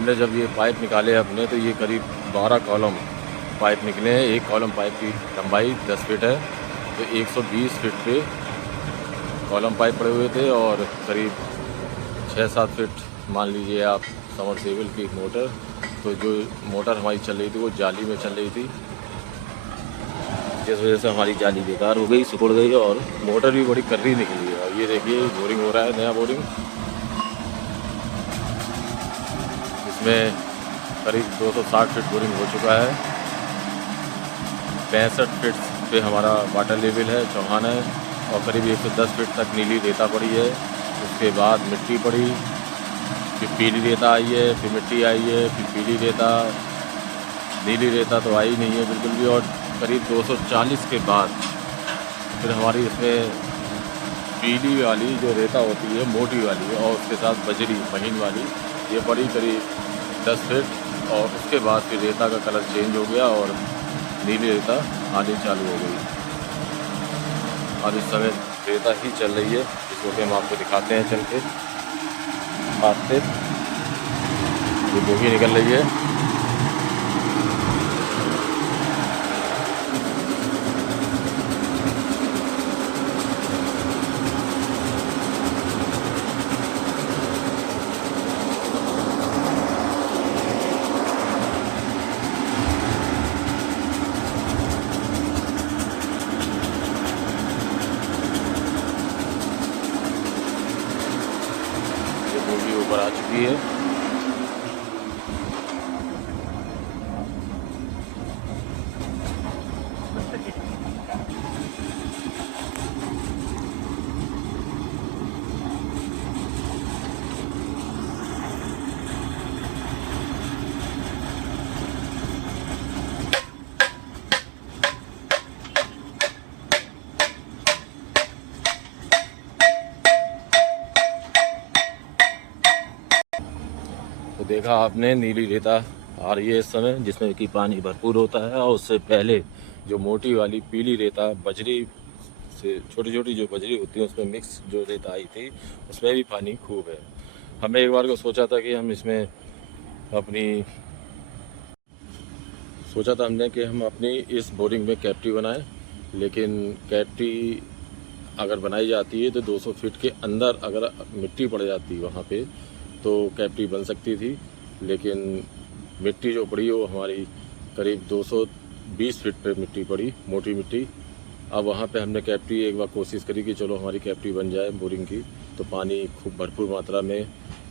हमने जब ये पाइप निकाले अपने तो ये करीब 12 कॉलम पाइप निकले हैं। एक कॉलम पाइप की लंबाई 10 फीट है, तो 120 फीट पे कॉलम पाइप पड़े हुए थे और करीब 6-7 फीट मान लीजिए आप समरसेबल की मोटर। तो जो मोटर हमारी चल रही थी वो जाली में चल रही थी, जिस वजह से हमारी जाली बेकार हो गई, सिकुड़ गई और मोटर भी बड़ी कर्री निकली है। और ये देखिए बोरिंग हो रहा है, नया बोरिंग। इसमें करीब 260 फीट बोरिंग हो चुका है। 65 फीट पे हमारा वाटर लेवल है, चौहान है, और करीब 110 फीट तक नीली रेता पड़ी है। उसके बाद मिट्टी पड़ी, फिर पीली रेता आई है, फिर मिट्टी आई है, फिर पीली रेता। नीली रेता तो आई नहीं है बिल्कुल भी। और करीब 240 के बाद फिर हमारी इसमें पीली वाली जो रेता होती है मोटी वाली, और उसके साथ बजरी महीन वाली ये पड़ी करीब 10 फीट। और उसके बाद फिर रेता का कलर चेंज हो गया और नीली रेता आनी चालू हो गई। अब इस समय रेता ही चल रही है, जिसको कि हम आपको दिखाते हैं चल के पास से। ये बोगी निकल रही है। ये बोगी ऊपर आ चुकी है। तो देखा आपने नीली रेता आ रही है इस समय, जिसमें कि पानी भरपूर होता है। और उससे पहले जो मोटी वाली पीली रेता बजरी से, छोटी छोटी जो बजरी होती है उसमें मिक्स जो रेता आई थी, उसमें भी पानी खूब है। हमें एक बार को सोचा था कि हम इसमें अपनी सोचा था हमने कि हम अपनी इस बोरिंग में कैप्टी बनाएं, लेकिन कैप्टी अगर बनाई जाती है तो 200 फीट के अंदर अगर मिट्टी पड़ जाती है वहाँ पे तो कैप्टी बन सकती थी। लेकिन मिट्टी जो पड़ी वो हमारी करीब 220 फीट पे मिट्टी पड़ी, मोटी मिट्टी। अब वहाँ पे हमने कैप्टी एक बार कोशिश करी कि चलो हमारी कैप्टी बन जाए बोरिंग की, तो पानी खूब भरपूर मात्रा में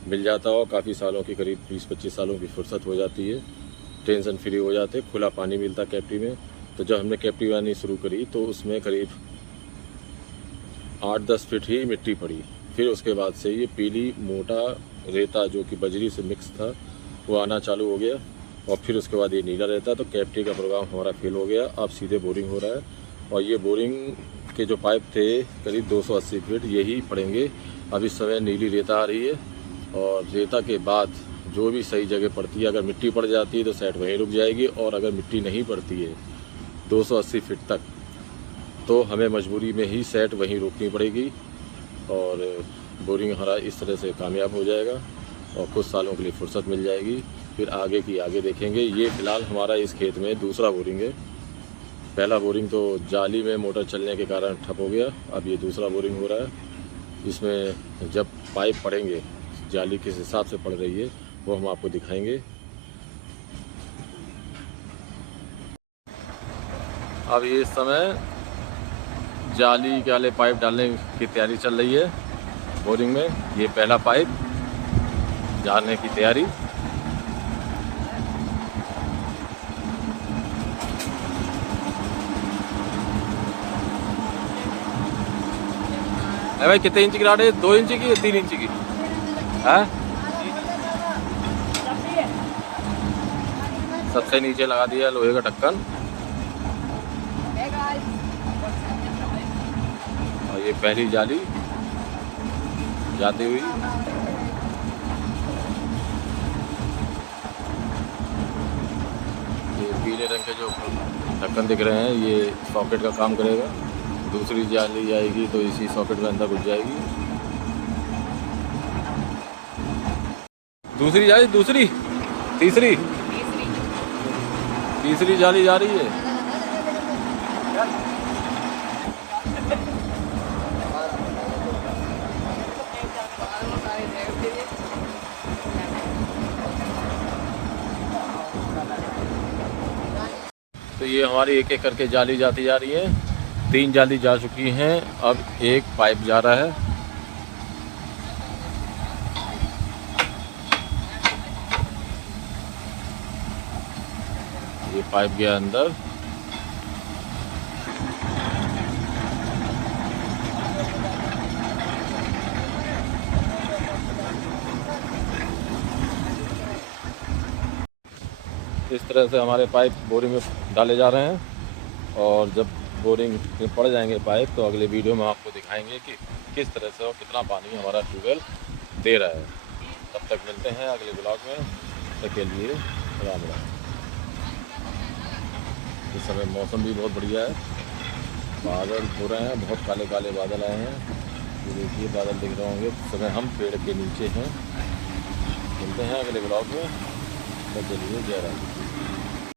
मिल जाता और काफ़ी सालों की, करीब 20-25 सालों की फुर्सत हो जाती है, टेंशन फ्री हो जाते, खुला पानी मिलता कैप्टी में। तो जब हमने कैप्टी बनानी शुरू करी तो उसमें करीब 8-10 फीट ही मिट्टी पड़ी। फिर उसके बाद से ये पीली मोटा रेता जो कि बजरी से मिक्स था वो आना चालू हो गया, और फिर उसके बाद ये नीला रेता। तो कैप्टी का प्रोग्राम हमारा फेल हो गया। अब सीधे बोरिंग हो रहा है, और ये बोरिंग के जो पाइप थे करीब 280 फीट यही पड़ेंगे। अब इस समय नीली रेता आ रही है, और रेता के बाद जो भी सही जगह पड़ती है, अगर मिट्टी पड़ जाती है तो सेट वहीं रुक जाएगी, और अगर मिट्टी नहीं पड़ती है 280 फीट तक तो हमें मजबूरी में ही सेट वहीं रोकनी पड़ेगी, और बोरिंग हमारा इस तरह से कामयाब हो जाएगा और कुछ सालों के लिए फुर्सत मिल जाएगी। फिर आगे की आगे देखेंगे। ये फ़िलहाल हमारा इस खेत में दूसरा बोरिंग है। पहला बोरिंग तो जाली में मोटर चलने के कारण ठप हो गया, अब ये दूसरा बोरिंग हो रहा है। इसमें जब पाइप पड़ेंगे जाली किस हिसाब से पड़ रही है वो हम आपको दिखाएंगे। अब ये इस समय जाली के वाले पाइप डालने की तैयारी चल रही है बोरिंग में। ये पहला पाइप डालने की तैयारी। अरे भाई कितने इंच की रॉड है? 2 इंच की या 3 इंच की है? सबसे नीचे लगा दिया लोहे का ढक्कन, और ये पहली जाली जाती हुई। ये पीले रंग के जो ढक्कन दिख रहे हैं ये सॉकेट का काम करेगा। दूसरी जाली जाएगी तो इसी सॉकेट में अंदर घुस जाएगी। दूसरी जाली, दूसरी तीसरी जाली जा रही है। तो ये हमारी एक एक करके जाली जाती जा रही है। 3 जाली जा चुकी हैं, अब एक पाइप जा रहा है। ये पाइप गया अंदर। इस तरह से हमारे पाइप बोरिंग में डाले जा रहे हैं, और जब बोरिंग में पड़ जाएंगे पाइप तो अगले वीडियो में आपको दिखाएंगे कि किस तरह से और कितना पानी हमारा ट्यूबवेल दे रहा है। तब तक मिलते हैं अगले ब्लॉग में, तब के लिए राम राम। इस समय मौसम भी बहुत बढ़िया है, बादल हो रहे हैं, बहुत काले काले बादल आए हैं। ये देखिए बादल दिख रहे होंगे। इस समय हम पेड़ के नीचे हैं। मिलते हैं अगले ब्लॉग में, तब के लिए जय राम।